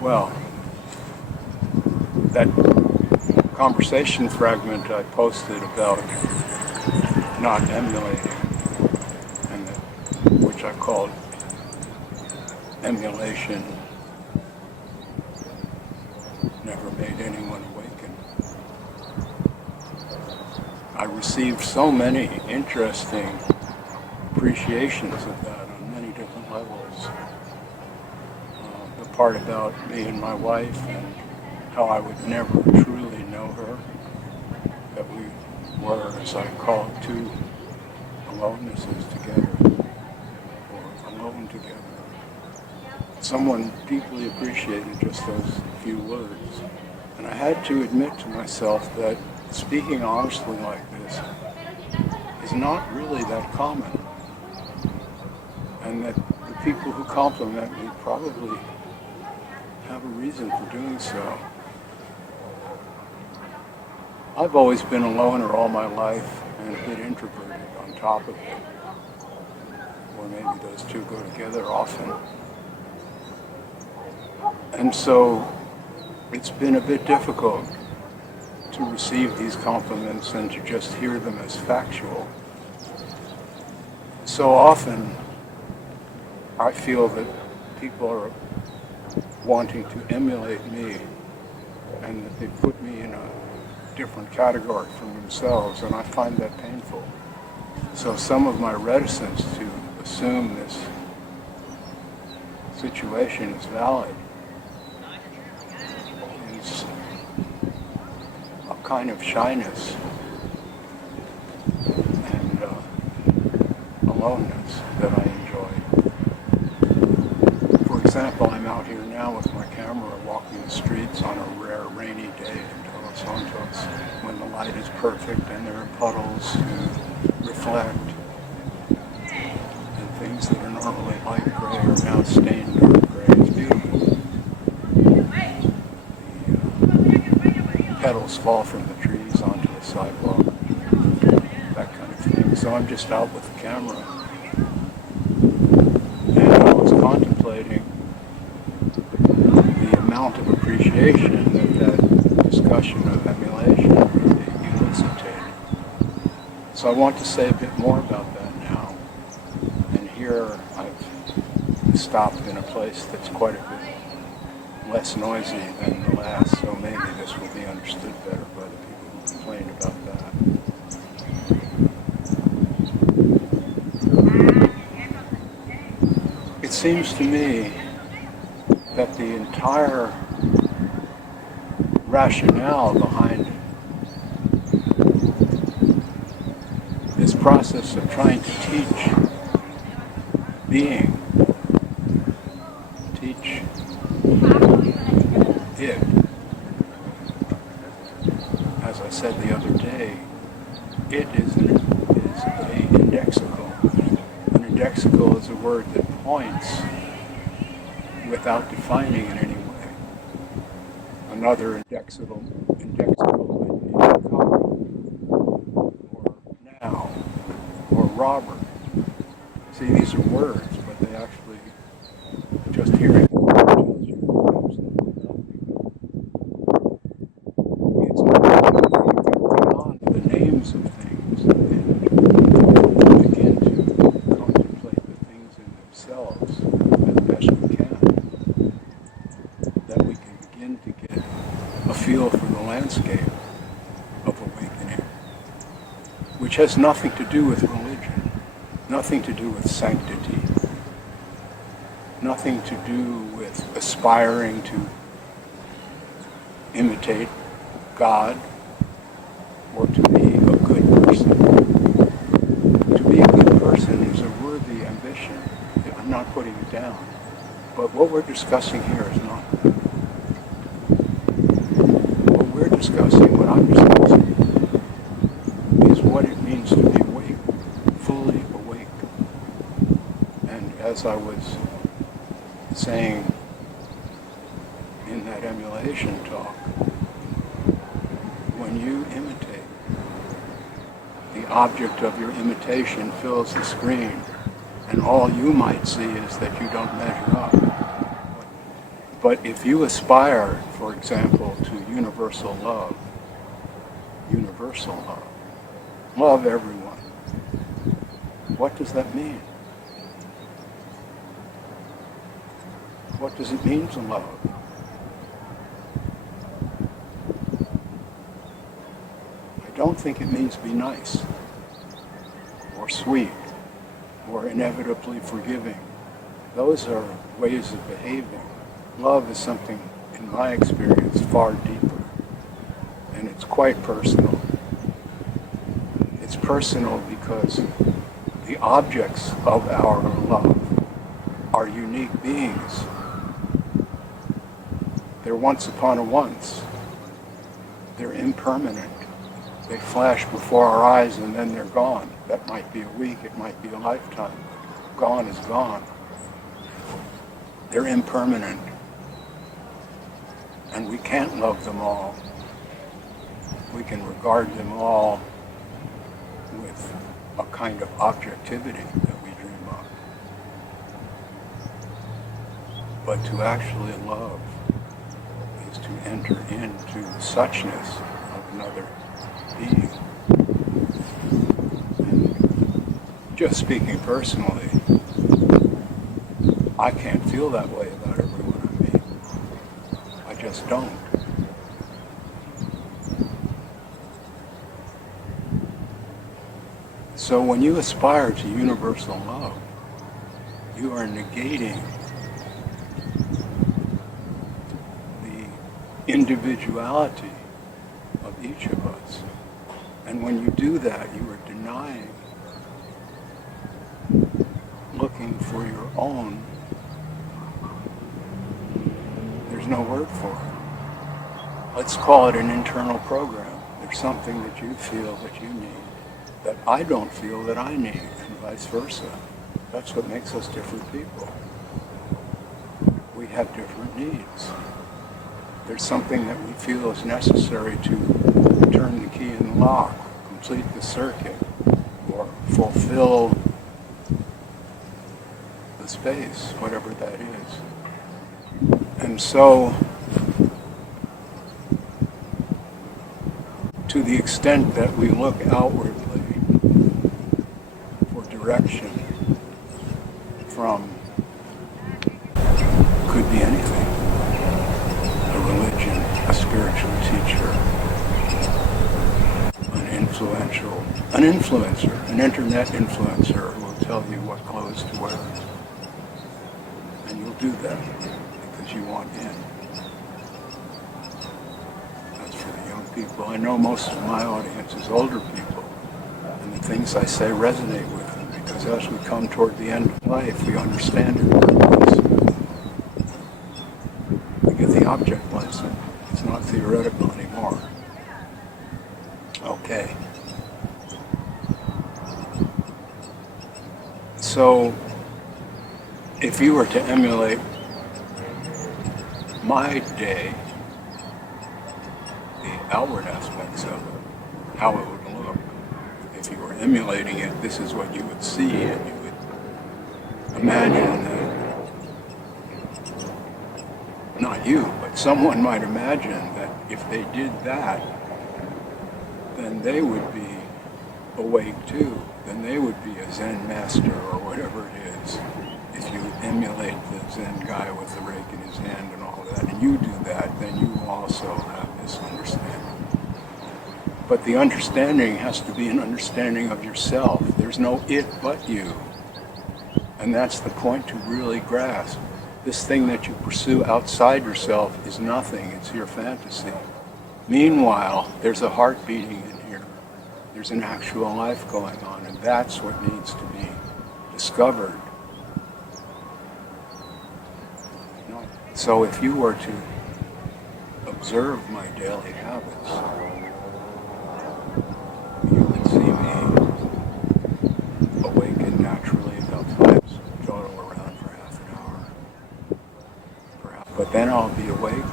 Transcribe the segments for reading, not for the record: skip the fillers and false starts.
Well, that conversation fragment I posted about not emulating, and which I called Emulation never made anyone awaken. I received so many interesting appreciations of that on many different levels. The part about me and my wife and how I would never truly know her, that we were, as I call it, two alonenesses together, or alone together. Someone deeply appreciated just those few words. And I had to admit to myself that speaking honestly like this is not really that common. And that the people who compliment me probably have a reason for doing so. I've always been a loner all my life and a bit introverted on top of it. Or maybe those two go together often. And so it's been a bit difficult to receive these compliments and to just hear them as factual. So often I feel that people are wanting to emulate me and that they put me in a different category from themselves, and I find that painful. So some of my reticence to assume this situation is valid is a kind of shyness and aloneness that I enjoy. For example, I'm out here now with my camera walking the streets on a rare rainy day in Todos Santos when the light is perfect and there are puddles to reflect, and things that are normally light gray are now stained dark gray. It's beautiful. The petals fall from the trees onto the sidewalk, that kind of thing. So I'm just out with the camera. And I was contemplating the amount of appreciation that discussion of emulation really elicited. So I want to say a bit more about that now. And here I've stopped in a place that's quite a bit less noisy than the last, so maybe this will be understood better by the people who complained about that. It seems to me that the entire rationale behind this process of trying to teach being, teach it, as I said the other day, it is a indexical. An indexical is a word that points without defining in any way. Another indexical in Chicago, or now, or Robert. See, these are words, but they actually, just hearing them tells you absolutely nothing. It's beyond the names of things and begin to contemplate the things in themselves as best we can, that we can begin to get a feel for the landscape of awakening, which has nothing to do with religion, nothing to do with sanctity, nothing to do with aspiring to imitate God or to be a good person. To be a good person is a worthy ambition. I'm not putting it down. But what we're discussing here is not that. What I'm discussing, is what it means to be awake, fully awake. And as I was saying in that emulation talk, when you imitate, the object of your imitation fills the screen, and all you might see is that you don't measure up. But if you aspire, for example, to universal love, love everyone, what does that mean? What does it mean to love? I don't think it means be nice, or sweet, or inevitably forgiving. Those are ways of behaving. Love is something, in my experience, far deeper, and it's quite personal. It's personal because the objects of our love are unique beings. They're once upon a once. They're impermanent. They flash before our eyes and then they're gone. That might be a week, it might be a lifetime. Gone is gone. They're impermanent. And we can't love them all. We can regard them all with a kind of objectivity that we dream of. But to actually love is to enter into the suchness of another being. And just speaking personally, I can't feel that way about everyone I meet. I just don't. So when you aspire to universal love, you are negating the individuality of each of us. And when you do that, you are denying looking for your own. There's no word for it. Let's call it an internal program. There's something that you feel that you need that I don't feel that I need, and vice versa. That's what makes us different people. We have different needs. There's something that we feel is necessary to turn the key in the lock, complete the circuit, or fulfill the space, whatever that is. And so, to the extent that we look outwardly for direction from, could be anything, a religion, a spiritual teacher, an influencer, an internet influencer who will tell you what clothes to wear. And you'll do that because you want in. That's for the young people. I know most of my audience is older people, and the things I say resonate with them because as we come toward the end of life, we understand it more. We get the object lesson. It's not theoretical anymore. Okay. So, if you were to emulate my day, the outward aspects of it, how it would look, if you were emulating it, this is what you would see, and you would imagine that, not you, but someone might imagine that if they did that, then they would be awake too. Then they would be a Zen master or whatever it is. If you emulate the Zen guy with the rake in his hand and all that, and you do that, then you also have this understanding. But the understanding has to be an understanding of yourself. There's no it but you. And that's the point to really grasp. This thing that you pursue outside yourself is nothing. It's your fantasy. Meanwhile, there's a heart beating in here. There's an actual life going on, and that's what needs to be discovered. So if you were to observe my daily habits, you would see me awaken naturally about times, dawdle around for half an hour. Perhaps. But then I'll be awake,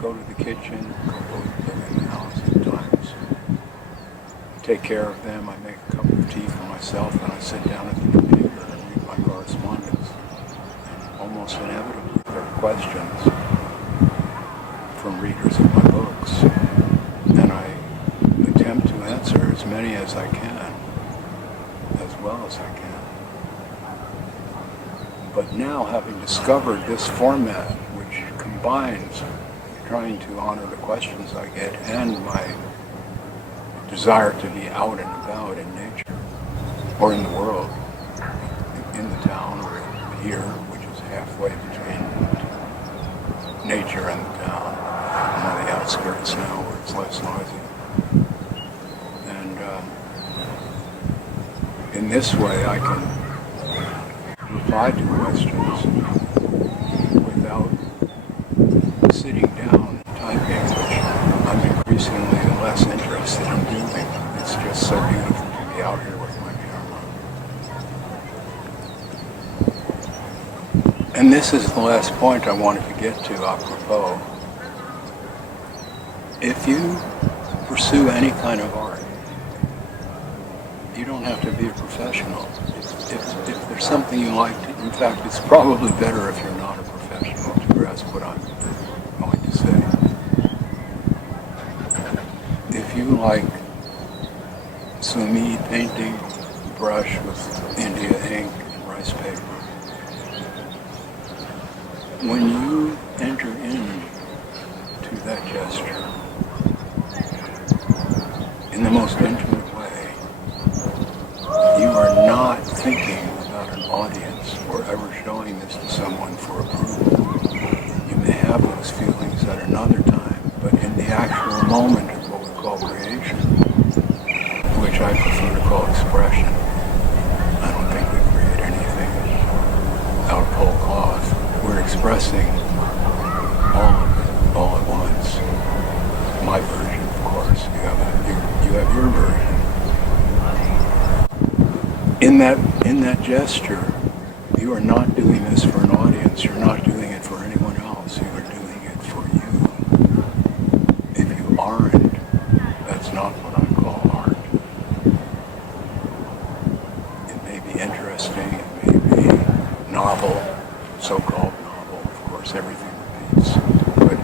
go to the kitchen, go live in the house at times, take care of them. I make a cup of tea for myself, and I sit down at the computer and read my correspondence. And almost inevitably there are questions from readers of my books, and I attempt to answer as many as I can, as well as I can. But now, having discovered this format, which combines trying to honor the questions I get and my desire to be out and about in nature, or in the world, in the town, or here, which is halfway between nature and the town. I'm on the outskirts now, where it's less noisy. And in this way, I can reply to questions without sitting down and typing, which I'm increasingly less interested in doing. It's just so beautiful to be out here with my camera. And this is the last point I wanted to get to apropos. If you pursue any kind of art, you don't have to be a professional. If there's something you like, in fact, it's probably better if you're not a professional to grasp what I'm going to say. If you like sumi painting, brush with India ink and rice paper, when you enter into that gesture in the most intimate way, you are not thinking about an audience or ever showing this to someone for approval. You may have those feelings at another time, but in the actual moment of what we call creation, which I prefer to call expression, I don't think we create anything out of whole cloth. We're expressing all of it, all at once. My version, of course. You have your version. In that gesture, you are not doing this for an audience. You're not doing it for anyone else. You are doing it for you. If you aren't, that's not what I call art. It may be interesting. It may be novel, so-called novel. Of course, everything repeats. But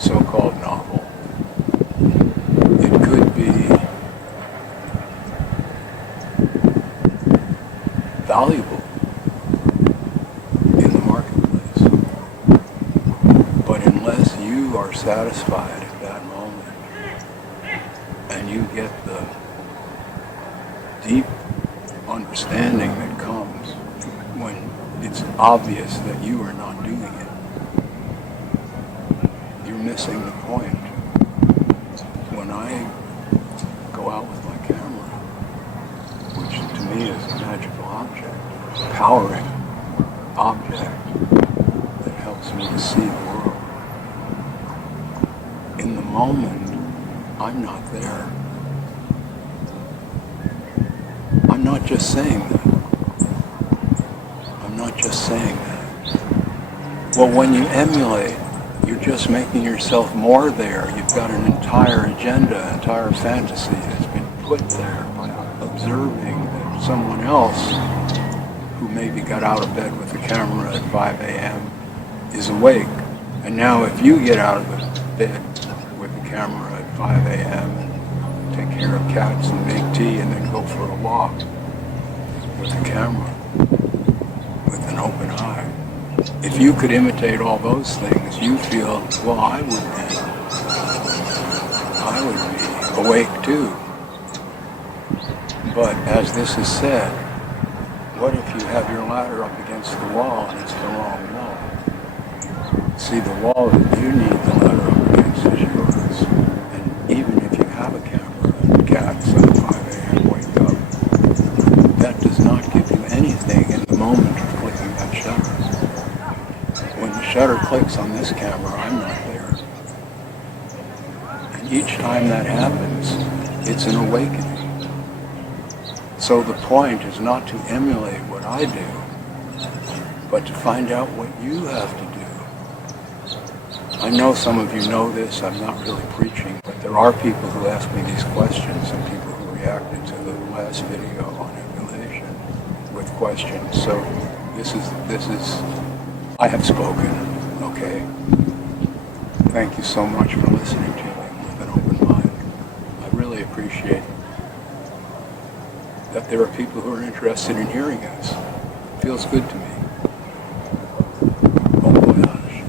so-called novel. It could be valuable in the marketplace. But unless you are satisfied at that moment and you get the deep understanding that comes when it's obvious that you are not doing it, you're missing the point. When I go out with my camera, which to me is a magical object, powering object that helps me to see the world. In the moment, I'm not there. I'm not just saying that. I'm not just saying that. Well, when you emulate, you're just making yourself more there. You've got an entire agenda, entire fantasy that's been put there by observing that someone else who maybe got out of bed with the camera at 5 a.m. is awake. And now if you get out of the bed with the camera at 5 a.m. and take care of cats and make tea and then go for a walk with the camera, with an open eye, if you could imitate all those things, you feel, well, I would be awake too. But as this is said, what if you have your ladder up against the wall and it's the wrong wall? See, the wall that you need the ladder up against is yours. And even if you have a camera and cats at 5 a.m. wake up, that does not give you anything in the moment of clicking that shutter. When the shutter clicks on this camera, I'm not there. And each time that happens, it's an awakening. So the point is not to emulate what I do, but to find out what you have to do. I know some of you know this, I'm not really preaching, but there are people who ask me these questions and people who reacted to the last video on emulation with questions. So this is I have spoken, okay? Thank you so much for listening to me with an open mind. I really appreciate that there are people who are interested in hearing us. It feels good to me.